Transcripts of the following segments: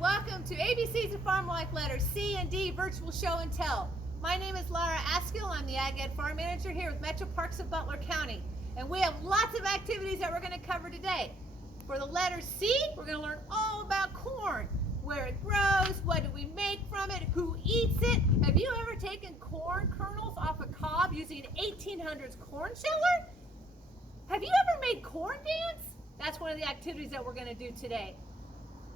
welcome to ABC's of Farm Life Letter C and D Virtual Show and Tell. My name is Laura Askill. I'm the Ag Ed Farm Manager here with Metro Parks of Butler County. And we have lots of activities that we're going to cover today. For the letter C, we're going to learn all about corn, where it grows, what do we make from it, who eats it. Have you ever taken corn kernels off a cob using an 1800s corn sheller? Have you ever made corn dance? That's one of the activities that we're going to do today.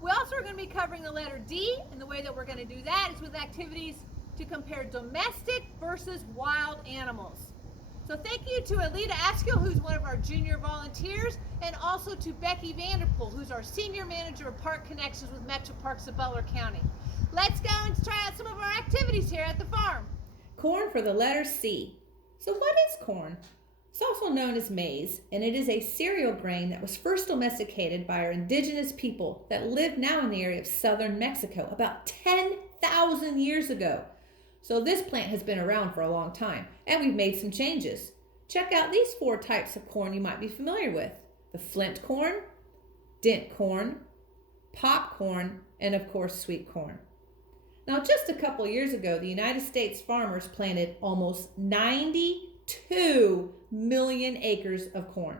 We also are going to be covering the letter D, and the way that we're going to do that is with activities to compare domestic versus wild animals. So thank you to Alita Askill, who's one of our junior volunteers, and also to Becky Vanderpool, who's our senior manager of Park Connections with Metro Parks of Butler County. Let's go and try out some of our activities here at the farm. Corn for the letter C. So what is corn? It's also known as maize, and it is a cereal grain that was first domesticated by our indigenous people that live now in the area of southern Mexico about 10,000 years ago. So this plant has been around for a long time, and we've made some changes. Check out these 4 types of corn you might be familiar with: the flint corn, dent corn, popcorn, and of course sweet corn. Now, just a couple years ago, the United States farmers planted almost 92 million acres of corn.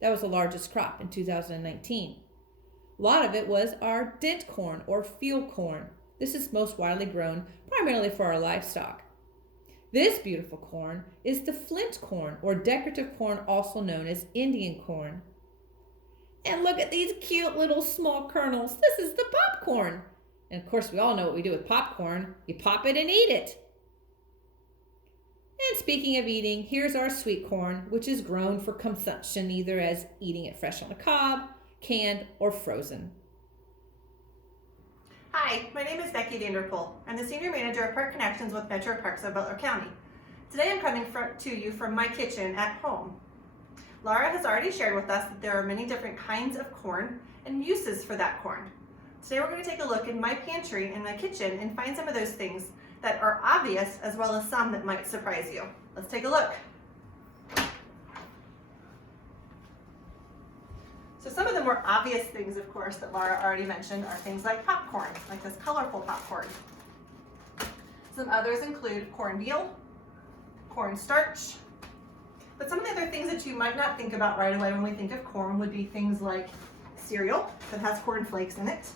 That was the largest crop in 2019. A lot of it was our dent corn or field corn. This is most widely grown primarily for our livestock. This beautiful corn is the flint corn or decorative corn, also known as Indian corn. And look at these cute little small kernels. This is the popcorn. And of course, we all know what we do with popcorn. You pop it and eat it. And speaking of eating, here's our sweet corn, which is grown for consumption either as eating it fresh on the cob, canned, or frozen. Hi, my name is Becky Vanderpool. I'm the Senior Manager of Park Connections with Metro Parks of Butler County. Today I'm coming to you from my kitchen at home. Laura has already shared with us that there are many different kinds of corn and uses for that corn. Today we're going to take a look in my pantry and my kitchen and find some of those things that are obvious as well as some that might surprise you. Let's take a look. So some of the more obvious things, of course, that Laura already mentioned are things like popcorn, like this colorful popcorn. Some others include cornmeal, cornstarch, but some of the other things that you might not think about right away when we think of corn would be things like cereal that has corn flakes in it,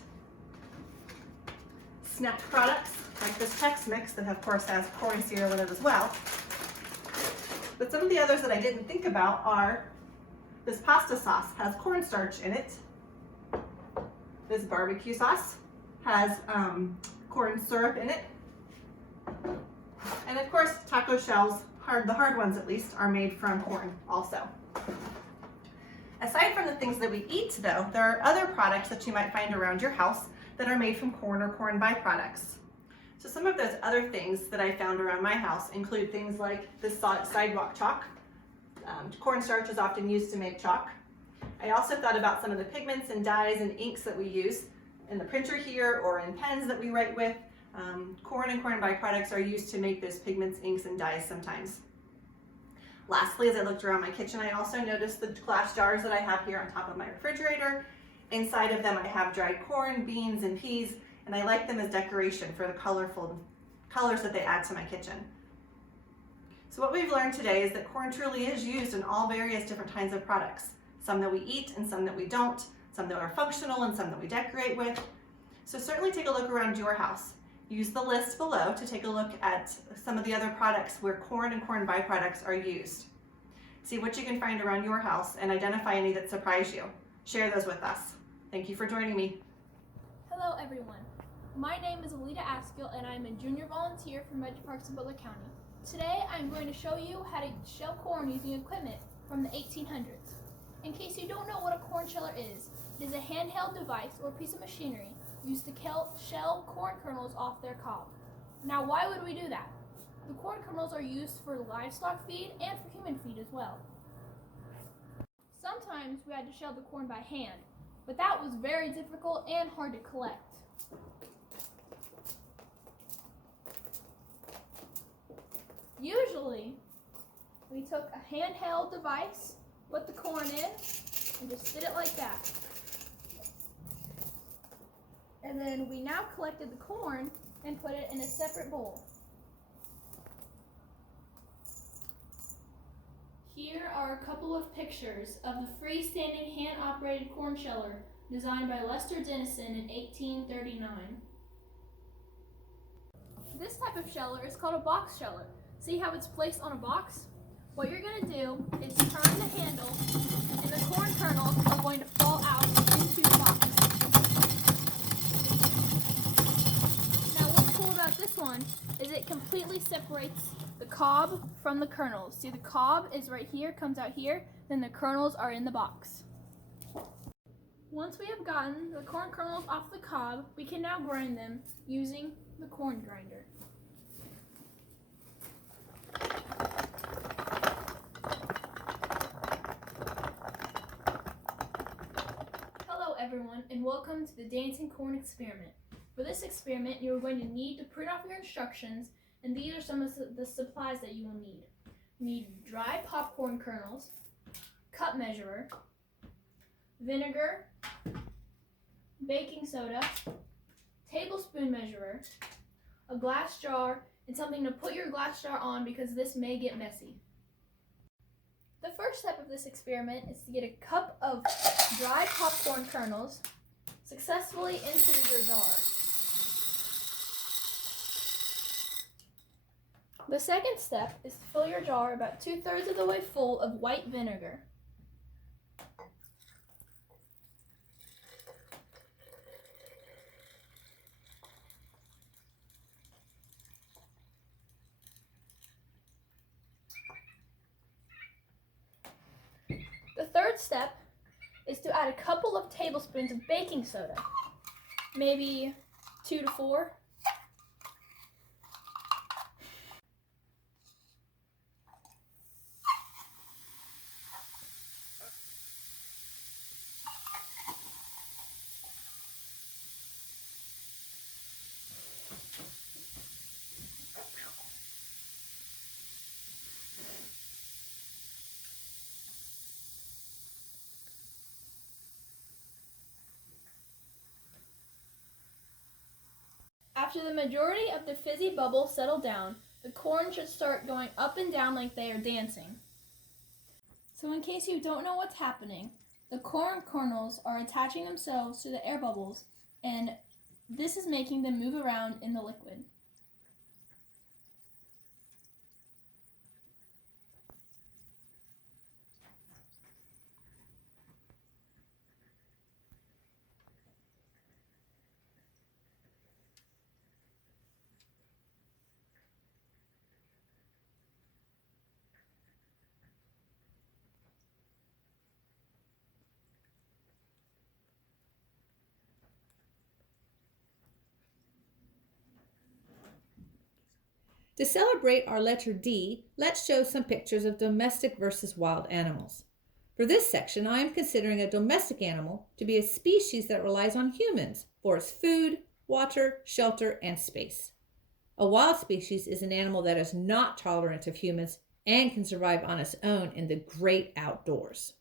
snack products like this Chex Mix that of course has corn cereal in it as well. But some of the others that I didn't think about are this pasta sauce has cornstarch in it. This barbecue sauce has corn syrup in it. And of course, taco shells, the hard ones at least, are made from corn also. Aside from the things that we eat though, there are other products that you might find around your house that are made from corn or corn byproducts. So some of those other things that I found around my house include things like this sidewalk chalk. Cornstarch is often used to make chalk. I also thought about some of the pigments and dyes and inks that we use in the printer here or in pens that we write with. Corn and corn byproducts are used to make those pigments, inks, and dyes sometimes. Lastly, as I looked around my kitchen, I also noticed the glass jars that I have here on top of my refrigerator. Inside of them I have dried corn, beans, and peas, and I like them as decoration for the colorful colors that they add to my kitchen. So what we've learned today is that corn truly is used in all various different kinds of products. Some that we eat and some that we don't, some that are functional and some that we decorate with. So certainly take a look around your house. Use the list below to take a look at some of the other products where corn and corn byproducts are used. See what you can find around your house and identify any that surprise you. Share those with us. Thank you for joining me. Hello everyone. My name is Alita Askill and I'm a junior volunteer for Metro Parks of Butler County. Today I'm going to show you how to shell corn using equipment from the 1800s. In case you don't know what a corn sheller is, it is a handheld device or piece of machinery used to shell corn kernels off their cob. Now why would we do that? The corn kernels are used for livestock feed and for human feed as well. Sometimes we had to shell the corn by hand, but that was very difficult and hard to collect. Usually, we took a handheld device, put the corn in, and just did it like that. And And then we now collected the corn and put it in a separate bowl. Here are a couple of pictures of the freestanding hand-operated corn sheller designed by Lester Dennison in 1839. This type of sheller is called a box sheller. See how it's placed on a box? What you're going to do is turn the handle and the corn kernels are going to fall out into the box. Now what's cool about this one is it completely separates the cob from the kernels. See, the cob is right here, comes out here, then the kernels are in the box. Once we have gotten the corn kernels off the cob, we can now grind them using the corn grinder. Hello everyone, and welcome to the Dancing Corn Experiment. For this experiment, you are going to need to print off your instructions, and these are some of the supplies that you will need. You need dry popcorn kernels, cup measurer, vinegar, baking soda, tablespoon measurer, a glass jar, and something to put your glass jar on because this may get messy. The first step of this experiment is to get a cup of dry popcorn kernels successfully into your jar. The second step is to fill your jar about 2/3 of the way full of white vinegar. The third step is to add a couple of tablespoons of baking soda, maybe 2 to 4. After the majority of the fizzy bubbles settle down, the corn should start going up and down like they are dancing. So in case you don't know what's happening, the corn kernels are attaching themselves to the air bubbles, and this is making them move around in the liquid. To celebrate our letter D, let's show some pictures of domestic versus wild animals. For this section, I am considering a domestic animal to be a species that relies on humans for its food, water, shelter, and space. A wild species is an animal that is not tolerant of humans and can survive on its own in the great outdoors.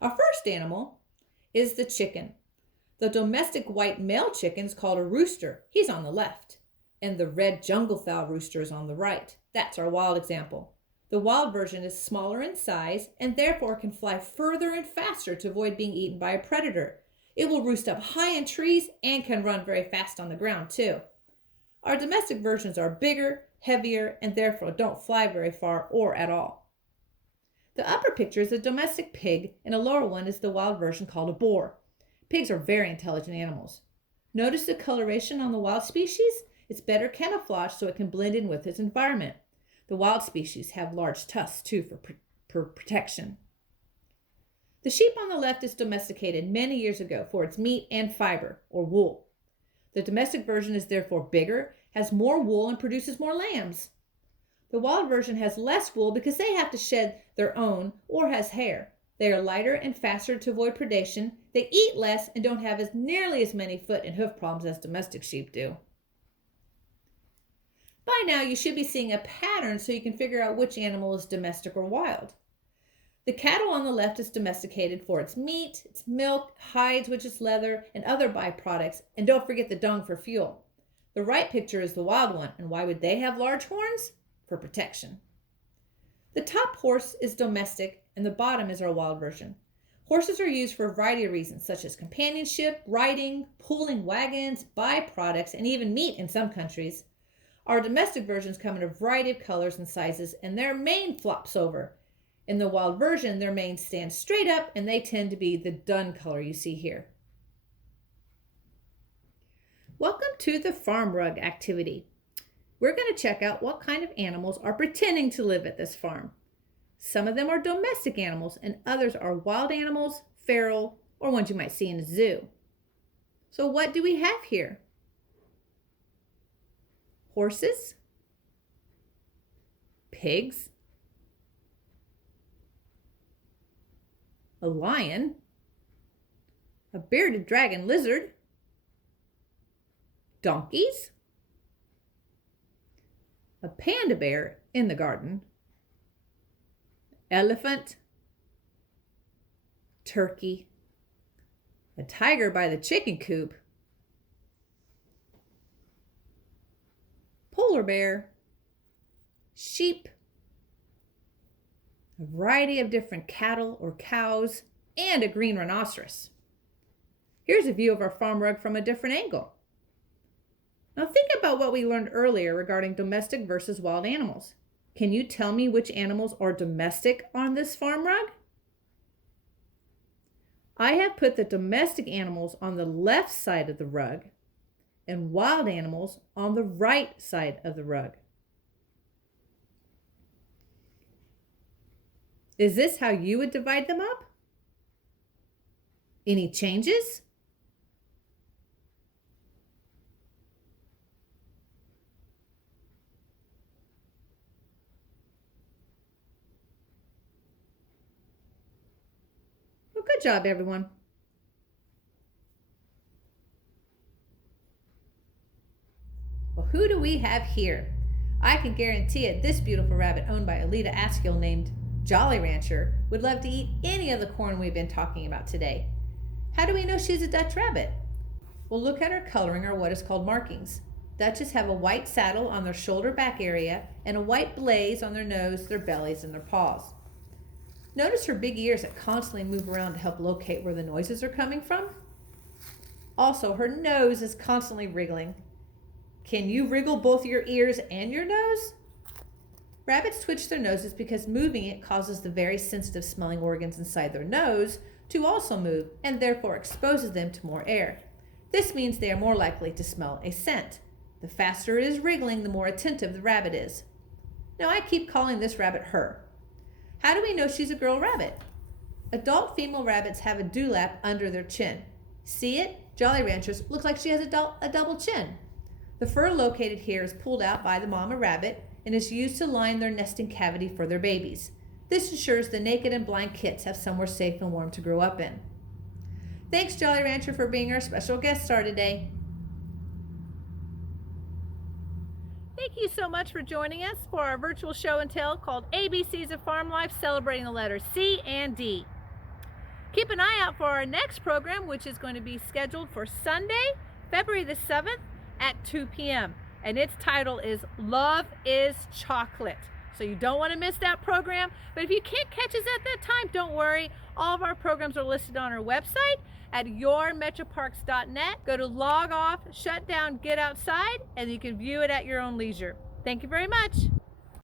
Our first animal is the chicken. The domestic white male chicken is called a rooster. He's on the left. And the red jungle fowl rooster is on the right. That's our wild example. The wild version is smaller in size and therefore can fly further and faster to avoid being eaten by a predator. It will roost up high in trees and can run very fast on the ground too. Our domestic versions are bigger, heavier, and therefore don't fly very far or at all. The upper picture is a domestic pig, and a lower one is the wild version called a boar. Pigs are very intelligent animals. Notice the coloration on the wild species? It's better camouflaged so it can blend in with its environment. The wild species have large tusks too for protection. The sheep on the left is domesticated many years ago for its meat and fiber, or wool. The domestic version is therefore bigger, has more wool, and produces more lambs. The wild version has less wool because they have to shed their own or has hair. They are lighter and faster to avoid predation. They eat less and don't have nearly as many foot and hoof problems as domestic sheep do. By now, you should be seeing a pattern so you can figure out which animal is domestic or wild. The cattle on the left is domesticated for its meat, its milk, hides, which is leather, and other byproducts, and don't forget the dung for fuel. The right picture is the wild one, and why would they have large horns? For protection. The top horse is domestic, and the bottom is our wild version. Horses are used for a variety of reasons, such as companionship, riding, pulling wagons, byproducts, and even meat in some countries. Our domestic versions come in a variety of colors and sizes, and their mane flops over. In the wild version, their mane stands straight up, and they tend to be the dun color you see here. Welcome to the farm rug activity. We're going to check out what kind of animals are pretending to live at this farm. Some of them are domestic animals, and others are wild animals, feral, or ones you might see in a zoo. So what do we have here? Horses, pigs, a lion, a bearded dragon lizard, donkeys, a panda bear in the garden, elephant, turkey, a tiger by the chicken coop, polar bear, sheep, a variety of different cattle or cows, and a green rhinoceros. Here's a view of our farm rug from a different angle. Now think about what we learned earlier regarding domestic versus wild animals. Can you tell me which animals are domestic on this farm rug? I have put the domestic animals on the left side of the rug and wild animals on the right side of the rug. Is this how you would divide them up? Any changes? Well, good job, everyone. Well, who do we have here? I can guarantee it, this beautiful rabbit owned by Alita Askill named Jolly Rancher would love to eat any of the corn we've been talking about today. How do we know she's a Dutch rabbit? Well, look at her coloring or what is called markings. Dutches have a white saddle on their shoulder back area and a white blaze on their nose, their bellies, and their paws. Notice her big ears that constantly move around to help locate where the noises are coming from. Also, her nose is constantly wriggling. Can you wriggle both your ears and your nose? Rabbits twitch their noses because moving it causes the very sensitive smelling organs inside their nose to also move and therefore exposes them to more air. This means they are more likely to smell a scent. The faster it is wriggling, the more attentive the rabbit is. Now I keep calling this rabbit her. How do we know she's a girl rabbit? Adult female rabbits have a dewlap under their chin. See it? Jolly Ranchers looks like she has a double chin. The fur located here is pulled out by the mama rabbit and is used to line their nesting cavity for their babies. This ensures the naked and blind kits have somewhere safe and warm to grow up in. Thanks, Jolly Rancher, for being our special guest star today. Thank you so much for joining us for our virtual show and tell called ABCs of Farm Life, celebrating the letters C and D. Keep an eye out for our next program, which is going to be scheduled for Sunday, February the 7th at 2 p.m. And its title is Love is Chocolate. So you don't want to miss that program. But if you can't catch us at that time, don't worry. All of our programs are listed on our website at yourmetroparks.net. Go to log off, shut down, get outside, and you can view it at your own leisure. Thank you very much.